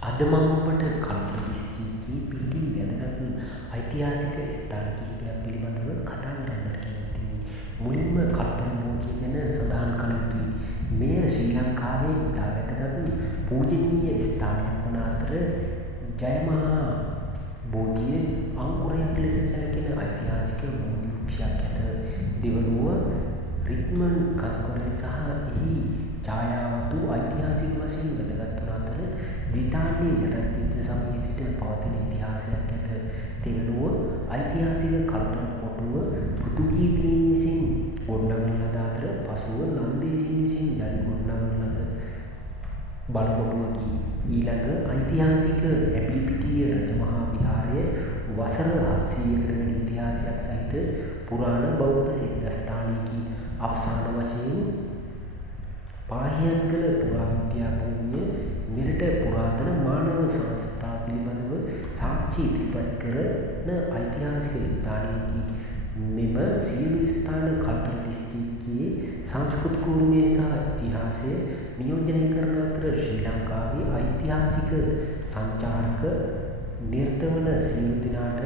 අද මම ඔබට කළුතර දිස්ත්‍රික්කයේ පිහිටි වැදගත් ඓතිහාසික ස්ථාන කිහිපයක් පිළිබඳව කතා කරන්නට කැමැතියි. මුලින්ම කළුතර බෝධිය ගැන සඳහන් කළ යුතුයි. මෙය ශ්‍රී ලංකාවේ ඉතා වැදගත් පූජනීය ස්ථානයක් වන අතර ජයමහා බෝධිය අංකුරයක් ලෙස සැලකෙන ඓතිහාසික බෝධි වෘක්ෂයක් ඇත. දෙවනුව රිච්මන්ඩ් කරුකරය සහ එහි ඡායාවතු ඓතිහාසික වශයෙන් වැදගත් වන අතර බ්‍රිතාන්‍යයේ යටත් සමයේ සිට පවතින ඉතිහාසයක් ඇත. දෙවනුව ඓතිහාසික කළුතර කොටුව පෘතුගීතීන් විසින් ගොඩනගන ලද අතර පසුව නන්දේසීන් විසින් යළි ගොඩනගන ලද බලකොටුවකි. ඊළඟ ඓතිහාසික ඇඹිලිපිටිය රජමහා විහාරය වසර 700කට වැඩි ඉතිහාසයක් සහිත පුරාණ බෞද්ධ සිද්ධස්ථානයකි. අවසාන වශයෙන් පාහියන්ගල පුරාවිද්‍යා භූමිය මෙරට පුරාතන මානව සංස්ථා පිළිබඳව සාක්ෂි ඉදිරිපත් කරන ඓතිහාසික ස්ථානයකි. මෙම සියලු ස්ථාන කළුතර දිස්ත්‍රික්කයේ සංස්කෘතික උරුමය සහ ඉතිහාසය නියෝජනය කරන අතර ශ්‍රී ලංකාවේ ඓතිහාසික සංචාරක නිරත වන සියලු දෙනාට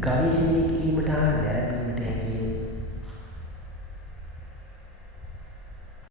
ගවේෂණය කිරීමට හා